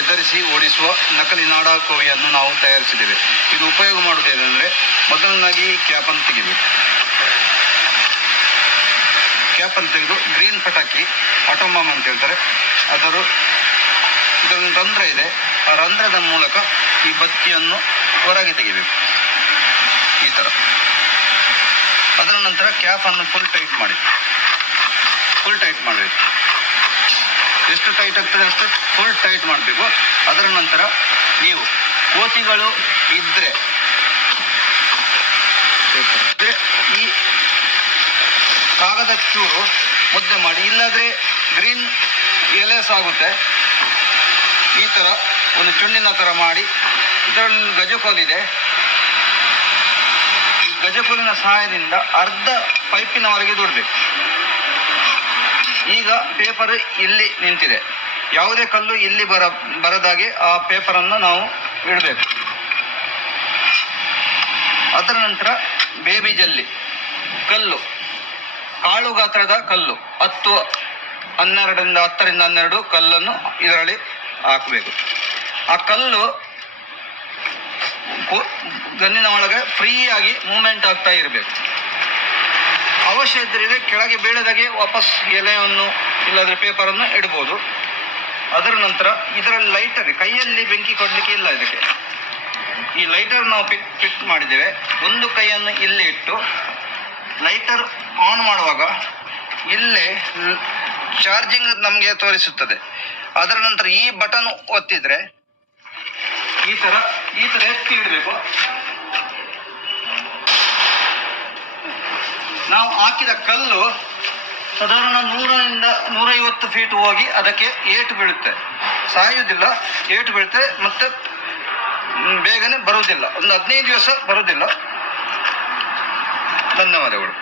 ಹೆದರಿಸಿ ಓಡಿಸುವ ನಕಲಿ ನಾಡಕೋವಿಯನ್ನು ನಾವು ತಯಾರಿಸಿದ್ದೇವೆ. ಇದು ಉಪಯೋಗ ಮಾಡುವುದೇನೆಂದರೆ, ಮೊದಲನಾಗಿ ಕ್ಯಾಪನ್ನು ತೆಗಿಬೇಕು. ಕ್ಯಾಪನ್ನು ತೆಗೆದು ಗ್ರೀನ್ ಪಟಾಕಿ ಅಟೋಮಾಮ್ ಅಂತ ಹೇಳ್ತಾರೆ, ಇದೊಂದು ರಂಧ್ರ ಇದೆ. ಆ ರಂಧ್ರದ ಮೂಲಕ ಈ ಬತ್ತಿಯನ್ನು ಹೊರಗೆ ತೆಗಿಬೇಕು, ಈ ಥರ. ಅದರ ನಂತರ ಕ್ಯಾಪನ್ನು ಫುಲ್ ಟೈಟ್ ಮಾಡಬೇಕು. ಎಷ್ಟು ಟೈಟ್ ಆಗ್ತದೆ ಅಷ್ಟು ಫುಲ್ ಟೈಟ್ ಮಾಡಬೇಕು. ಅದರ ನಂತರ ನೀವು ಕೋತಿಗಳು ಇದ್ದರೆ ಈ ಕಾಗದ ಚೂರು ಮುದ್ದೆ ಮಾಡಿ, ಇಲ್ಲಾದರೆ ಗ್ರೀನ್ ಎಲೆ ಸಾಗುತ್ತೆ. ಈ ಥರ ಒಂದು ಚುಣ್ಣಿನ ಥರ ಮಾಡಿ, ಇದರಲ್ಲಿ ಗಜಕೋಲಿದೆ. ಈ ಗಜಕೋಲಿನ ಸಹಾಯದಿಂದ ಅರ್ಧ ಪೈಪಿನವರೆಗೆ ದುಡಬೇಕು. ಈಗ ಪೇಪರ್ ಇಲ್ಲಿ ನಿಂತಿದೆ, ಯಾವುದೇ ಕಲ್ಲು ಇಲ್ಲಿ ಬರದಾಗೆ ಆ ಪೇಪರನ್ನು ನಾವು ಇಡಬೇಕು. ಅದರ ನಂತರ ಬೇಬಿ ಜಲ್ಲಿ ಕಲ್ಲು, ಕಾಳು ಗಾತ್ರದ ಕಲ್ಲು 10ರಿಂದ 12 ಕಲ್ಲನ್ನು ಇದರಲ್ಲಿ ಹಾಕಬೇಕು. ಆ ಕಲ್ಲು ಗನ್ನಿನ ಒಳಗೆ ಫ್ರೀಯಾಗಿ ಮೂವ್ಮೆಂಟ್ ಆಗ್ತಾ ಇರಬೇಕು. ಅವಶ್ಯ ಇದ್ದರೆ ಕೆಳಗೆ ಬೀಳದಾಗೆ ವಾಪಸ್ ಎಲೆಯನ್ನು ಇಲ್ಲಾಂದರೆ ಪೇಪರನ್ನು ಇಡ್ಬೋದು. ಅದರ ನಂತರ ಇದರಲ್ಲಿ ಲೈಟರ್, ಕೈಯಲ್ಲಿ ಬೆಂಕಿ ಕೊಡಲಿಕ್ಕೆ ಇಲ್ಲ ಇದಕ್ಕೆ. ಈ ಲೈಟರ್ ನಾವು ಫಿಟ್ ಮಾಡಿದ್ದೇವೆ. ಒಂದು ಕೈಯನ್ನು ಇಲ್ಲಿ ಇಟ್ಟು ಲೈಟರ್ ಆನ್ ಮಾಡುವಾಗ ಇಲ್ಲೇ ಚಾರ್ಜಿಂಗ್ ನಮಗೆ ತೋರಿಸುತ್ತದೆ. ಅದರ ನಂತರ ಈ ಬಟನ್ ಒತ್ತಿದ್ರೆ ಈ ಥರ ಎತ್ತಿ ಇಡಬೇಕು. ನಾವು ಹಾಕಿದ ಕಲ್ಲು ಸಾಧಾರಣ 100ರಿಂದ 150 ಫೀಟ್ ಹೋಗಿ ಅದಕ್ಕೆ ಏಟು ಬೀಳುತ್ತೆ. ಸಾಯುವುದಿಲ್ಲ, ಏಟು ಬೀಳುತ್ತೆ. ಮತ್ತು ಬೇಗನೆ ಬರುವುದಿಲ್ಲ, ಒಂದು 15 ದಿವಸ ಬರುವುದಿಲ್ಲ. ಧನ್ಯವಾದಗಳು.